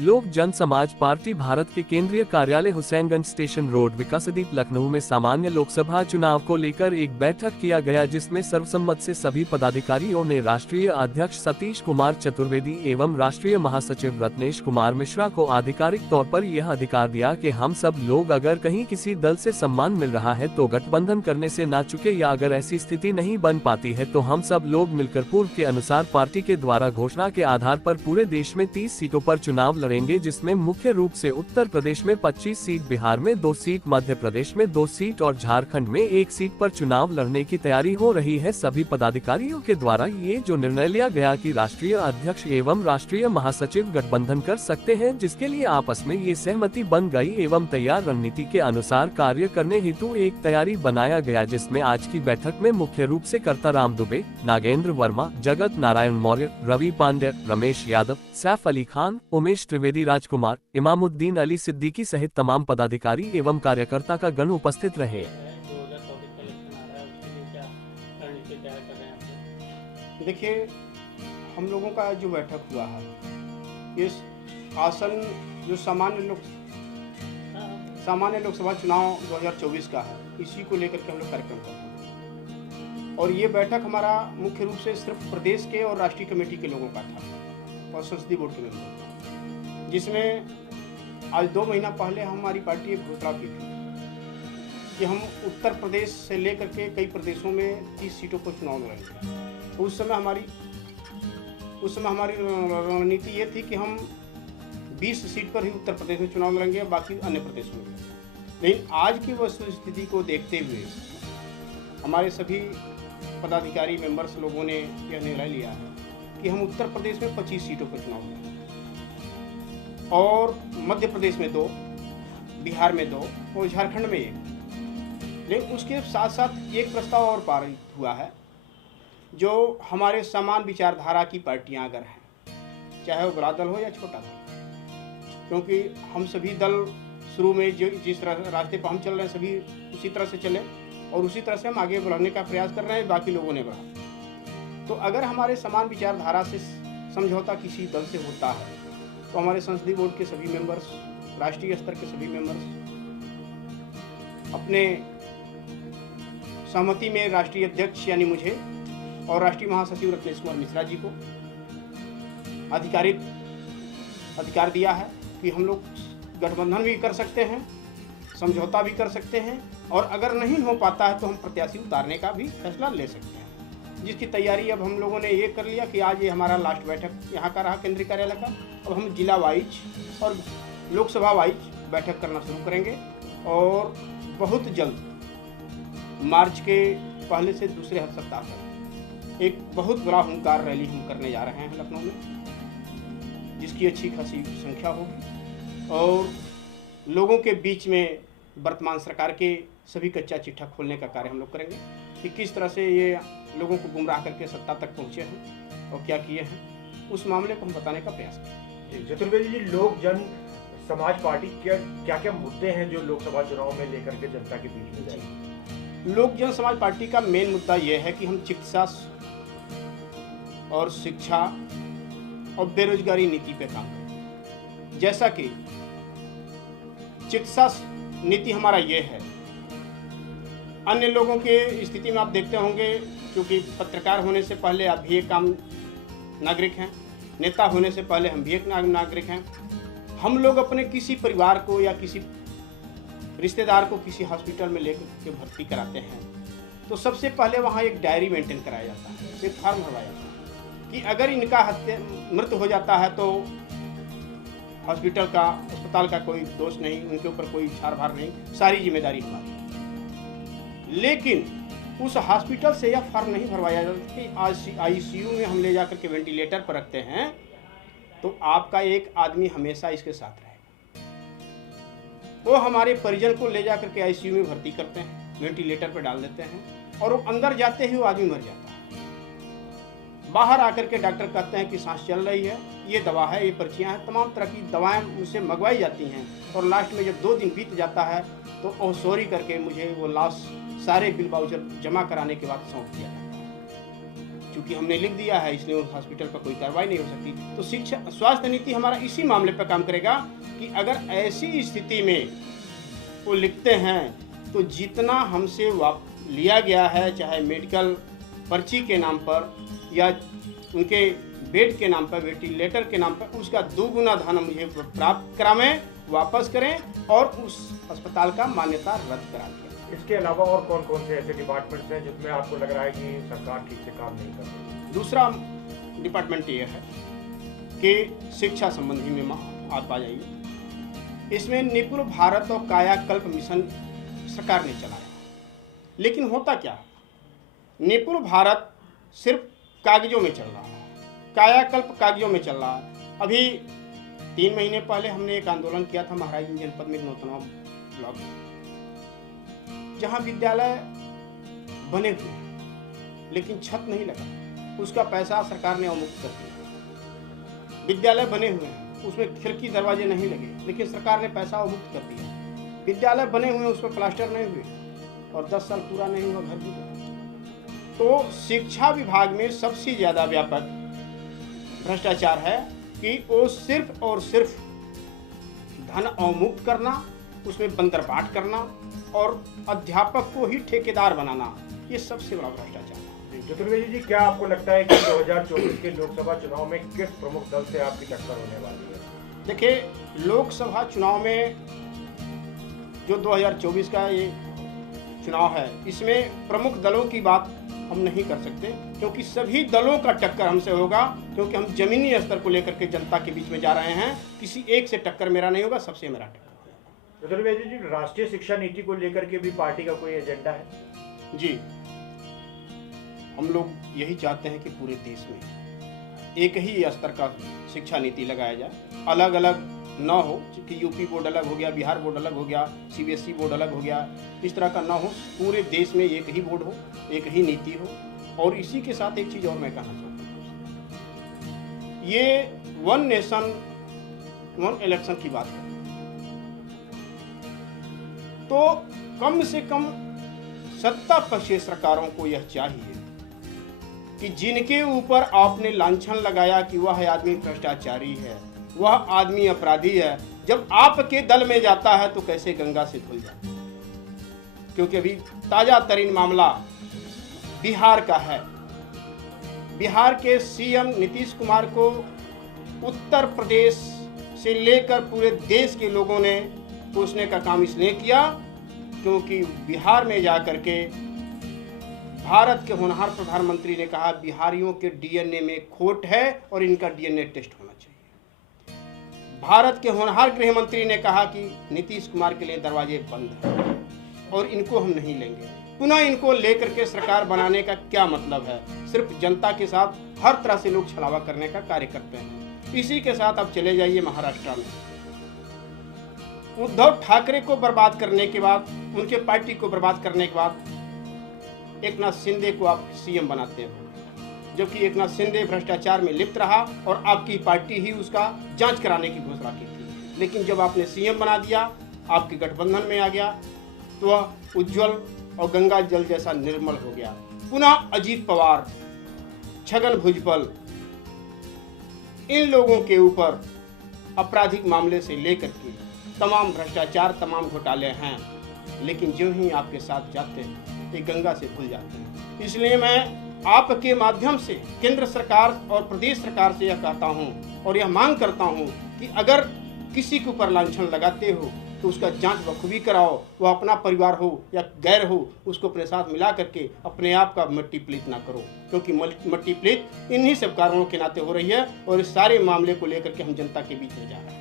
लोक जन समाज पार्टी भारत के केंद्रीय कार्यालय हुसैनगंज स्टेशन रोड विकासदीप लखनऊ में सामान्य लोकसभा चुनाव को लेकर एक बैठक किया गया, जिसमें सर्वसम्मत से सभी पदाधिकारियों ने राष्ट्रीय अध्यक्ष सतीश कुमार चतुर्वेदी एवं राष्ट्रीय महासचिव रत्नेश कुमार मिश्रा को आधिकारिक तौर पर यह अधिकार दिया कि हम सब लोग अगर कहीं किसी दल से सम्मान मिल रहा है तो गठबंधन करने से ना चुके, या अगर ऐसी स्थिति नहीं बन पाती है तो हम सब लोग मिलकर पूर्व के अनुसार पार्टी के द्वारा घोषणा के आधार पर पूरे देश में 30 सीटों पर चुनाव लड़ेंगे, जिसमें मुख्य रूप से उत्तर प्रदेश में 25 सीट, बिहार में 2 सीट, मध्य प्रदेश में 2 सीट और झारखंड में 1 सीट पर चुनाव लड़ने की तैयारी हो रही है। सभी पदाधिकारियों के द्वारा ये जो निर्णय लिया गया कि राष्ट्रीय अध्यक्ष एवं राष्ट्रीय महासचिव गठबंधन कर सकते हैं, जिसके लिए आपस में ये सहमति बन गई एवं तैयार रणनीति के अनुसार कार्य करने हेतु एक तैयारी बनाया गया, जिसमें आज की बैठक में मुख्य रूप से कर्ताराम दुबे, नागेंद्र वर्मा, जगत नारायण मौर्य, रवि पांड्य, रमेश यादव, सैफ अली खान, उमेश त्रिवेदी, राजकुमार, इमामुद्दीन अली सिद्दीकी सहित तमाम पदाधिकारी एवं कार्यकर्ता का गण उपस्थित रहे। देखिए, हम लोगों का जो बैठक हुआ है, ये आसन जो सामान्य लोकसभा चुनाव 2024 का है, इसी को लेकर के हम लोग कार्यक्रम करते हैं। और ये बैठक हमारा मुख्य रूप से सिर्फ प्रदेश के और राष्ट्रीय कमेटी के लोगों का था और संसदीय बोर्ड के मेंबर, जिसमें आज 2 महीना पहले हमारी पार्टी एक घोषणा की थी कि हम उत्तर प्रदेश से लेकर के कई प्रदेशों में 30 सीटों पर चुनाव लड़ेंगे। तो उस समय हमारी रणनीति ये थी कि हम 20 सीट पर ही उत्तर प्रदेश में चुनाव लड़ेंगे और बाकी अन्य प्रदेशों में। लेकिन आज की वस्तुस्थिति को देखते हुए हमारे सभी पदाधिकारी मेंबर्स लोगों ने यह निर्णय लिया है कि हम उत्तर प्रदेश में 25 सीटों पर चुनाव लड़ेंगे और मध्य प्रदेश में 2, बिहार में 2 और झारखंड में 1। लेकिन उसके साथ साथ एक प्रस्ताव और पारित हुआ है, जो हमारे समान विचारधारा की पार्टियां अगर हैं, चाहे वो बड़ा दल हो या छोटा दल, क्योंकि हम सभी दल शुरू में जिस रास्ते पर हम चल रहे हैं सभी उसी तरह से चले और उसी तरह से हम आगे बढ़ने का प्रयास कर रहे हैं, बाकी लोगों ने बढ़ा। तो अगर हमारे समान विचारधारा से समझौता किसी दल से होता है तो हमारे संसदीय बोर्ड के सभी मेंबर्स, राष्ट्रीय स्तर के सभी मेंबर्स अपने सहमति में राष्ट्रीय अध्यक्ष यानी मुझे और राष्ट्रीय महासचिव रत्नेश कुमार मिश्रा जी को अधिकार दिया है कि हम लोग गठबंधन भी कर सकते हैं, समझौता भी कर सकते हैं और अगर नहीं हो पाता है तो हम प्रत्याशी उतारने का भी फैसला ले सकते हैं, जिसकी तैयारी अब हम लोगों ने ये कर लिया कि आज ये हमारा लास्ट बैठक यहाँ का रहा केंद्रीय कार्यालय का। अब हम जिला वाइज और लोकसभा वाइज बैठक करना शुरू करेंगे और बहुत जल्द मार्च के पहले से दूसरे सप्ताह तक एक बहुत बड़ा हुंकार रैली हम करने जा रहे हैं लखनऊ में, जिसकी अच्छी खासी संख्या होगी और लोगों के बीच में वर्तमान सरकार के सभी कच्चा चिट्ठा खोलने का कार्य हम लोग करेंगे कि किस तरह से ये लोगों को गुमराह करके सत्ता तक पहुंचे हैं और क्या किए हैं, उस मामले को हम बताने का प्रयास करेंगे। चतुर्वेदी जी, लोक जन समाज पार्टी क्या क्या मुद्दे हैं जो लोकसभा चुनाव में लेकर के जनता के बीच में जाएंगे? लोक जन समाज पार्टी का मेन मुद्दा यह है कि हम चिकित्सा और शिक्षा और बेरोजगारी नीति पे काम करें। जैसा कि चिकित्सा नीति हमारा ये है, अन्य लोगों के स्थिति में आप देखते होंगे, क्योंकि पत्रकार होने से पहले आप भी एक आम नागरिक हैं, नेता होने से पहले हम भी एक नागरिक हैं। हम लोग अपने किसी परिवार को या किसी रिश्तेदार को किसी हॉस्पिटल में लेकर के भर्ती कराते हैं तो सबसे पहले वहाँ एक डायरी मेंटेन कराया जाता है, एक फॉर्म भरवाया जाता है कि अगर इनका मृत्यु हो जाता है तो हॉस्पिटल का, अस्पताल का कोई दोष नहीं, उनके ऊपर कोई छार-भार नहीं, सारी जिम्मेदारी हमारी। लेकिन उस हॉस्पिटल से यह फॉर्म नहीं भरवाया जाता कि आईसीयू में हम ले जाकर के वेंटिलेटर पर रखते हैं तो आपका एक आदमी हमेशा इसके साथ रहेगा। वो हमारे परिजन को ले जाकर के आईसीयू में भर्ती करते हैं, वेंटिलेटर पर डाल देते हैं और वो अंदर जाते ही वो आदमी मर जाता है। बाहर आकर के डॉक्टर कहते हैं कि सांस चल रही है, ये दवा है, ये पर्चियाँ हैं, तमाम तरह की दवाएं मुझसे मंगवाई जाती हैं और लास्ट में जब 2 दिन बीत जाता है तो ओह सॉरी करके मुझे वो लाश सारे बिल वाउचर जमा कराने के बाद सौंप दिया जाता है। चूंकि हमने लिख दिया है इसलिए उस हॉस्पिटल पर कोई कार्रवाई नहीं हो सकती। तो शिक्षा स्वास्थ्य नीति हमारा इसी मामले पर काम करेगा कि अगर ऐसी स्थिति में वो लिखते हैं तो जितना हमसे लिया गया है, चाहे मेडिकल पर्ची के नाम पर या उनके बेड के नाम पर, वेंटिलेटर के नाम पर, उसका 2 गुना धन मुझे प्राप्त करावें, वापस करें और उस अस्पताल का मान्यता रद्द करा दें। इसके अलावा और कौन कौन से ऐसे डिपार्टमेंट्स हैं जिसमें आपको लग रहा है कि सरकार ठीक से काम नहीं कर रही? दूसरा डिपार्टमेंट ये है कि शिक्षा संबंधी में आप आ जाइए। इसमें निपुण भारत और कायाकल्प मिशन सरकार ने चलाया, लेकिन होता क्या है, निपुण भारत सिर्फ कागजों में चल रहा है, कायाकल्प कागजों में चल रहा है। अभी 3 महीने पहले हमने एक आंदोलन किया था महाराजगंज जनपद में नौतनवा ब्लॉक, जहां विद्यालय बने हुए हैं लेकिन छत नहीं लगा, उसका पैसा सरकार ने अवमुक्त कर दिया। विद्यालय बने हुए हैं, उसमें खिड़की दरवाजे नहीं लगे, लेकिन सरकार ने पैसा अवमुक्त कर दिया। विद्यालय बने हुए, उस पर प्लास्टर नहीं हुए और 10 साल पूरा नहीं हुआ, घर भी बना। तो शिक्षा विभाग में सबसे ज़्यादा व्यापक भ्रष्टाचार है कि वो सिर्फ और सिर्फ धन अवमुक्त करना, उसमें बंदरबाट करना और अध्यापक को ही ठेकेदार बनाना, ये सबसे बड़ा भ्रष्टाचार है। चतुर्वेदी जी, क्या आपको लगता है कि 2024 के लोकसभा चुनाव में किस प्रमुख दल से आपकी टक्कर होने वाली है? देखिए, लोकसभा चुनाव में जो 2024 का ये चुनाव है, इसमें प्रमुख दलों की बात हम नहीं कर सकते, क्योंकि सभी दलों का टक्कर हमसे होगा, क्योंकि हम जमीनी स्तर को लेकर के जनता के बीच में जा रहे हैं। किसी एक से टक्कर मेरा नहीं होगा, सबसे मेरा टक्कर। चतुर्वेदी जी, राष्ट्रीय शिक्षा नीति को लेकर के भी पार्टी का कोई एजेंडा है? जी, हम लोग यही चाहते हैं कि पूरे देश में एक ही स्तर का शिक्षा नीति लगाया जाए, अलग अलग ना हो कि यूपी बोर्ड अलग हो गया, बिहार बोर्ड अलग हो गया, सीबीएसई बोर्ड अलग हो गया, इस तरह का ना हो। पूरे देश में एक ही बोर्ड हो, एक ही नीति हो। और इसी के साथ एक चीज़ और मैं कहना चाहता हूँ, ये 1 नेशन 1 इलेक्शन की बात है, तो कम से कम सत्ता पक्षीय सरकारों को यह चाहिए कि जिनके ऊपर आपने लांछन लगाया कि वह आदमी भ्रष्टाचारी है, वह आदमी अपराधी है, जब आपके दल में जाता है तो कैसे गंगा से धुल जाता है। क्योंकि अभी ताजा तरीन मामला बिहार का है। बिहार के सीएम नीतीश कुमार को उत्तर प्रदेश से लेकर पूरे देश के लोगों ने पूछने का काम इसलिए किया क्योंकि बिहार में जाकर के भारत के होनहार प्रधानमंत्री ने कहा बिहारियों के डीएनए में खोट है और इनका डीएनए टेस्ट होना चाहिए। भारत के होनहार गृह मंत्री ने कहा कि नीतीश कुमार के लिए दरवाजे बंद हैं और इनको हम नहीं लेंगे। पुनः इनको लेकर के सरकार बनाने का क्या मतलब है? सिर्फ जनता के साथ हर तरह से लोग छलावा करने का कार्य करते हैं। इसी के साथ अब चले जाइए महाराष्ट्र में, उद्धव ठाकरे को बर्बाद करने के बाद, उनके पार्टी को बर्बाद करने के बाद एकनाथ शिंदे को आप सीएम बनाते हो, जबकि एकनाथ शिंदे भ्रष्टाचार में लिप्त रहा और आपकी पार्टी ही उसका जांच कराने की घोषणा की थी। लेकिन जब आपने सीएम बना दिया, आपके गठबंधन में आ गया, तो वह उज्जवल और गंगा जल जैसा निर्मल हो गया। पुनः अजीत पवार, छगन भुजबल, इन लोगों के ऊपर आपराधिक मामले से लेकर के तमाम भ्रष्टाचार, तमाम घोटाले हैं, लेकिन जो ही आपके साथ जाते हैं ये गंगा से भूल जाते हैं। इसलिए मैं आपके माध्यम से केंद्र सरकार और प्रदेश सरकार से यह कहता हूं और यह मांग करता हूं कि अगर किसी के ऊपर लांछन लगाते हो तो उसका जांच बखूबी कराओ। वह अपना परिवार हो या गैर हो, उसको अपने साथ मिला करके अपने आप का मट्टी प्लीत ना करो, क्योंकि मट्टी प्लीत इन्हीं सब कारणों के नाते हो रही है और इस सारे मामले को लेकर के हम जनता के बीच में जा रहे हैं।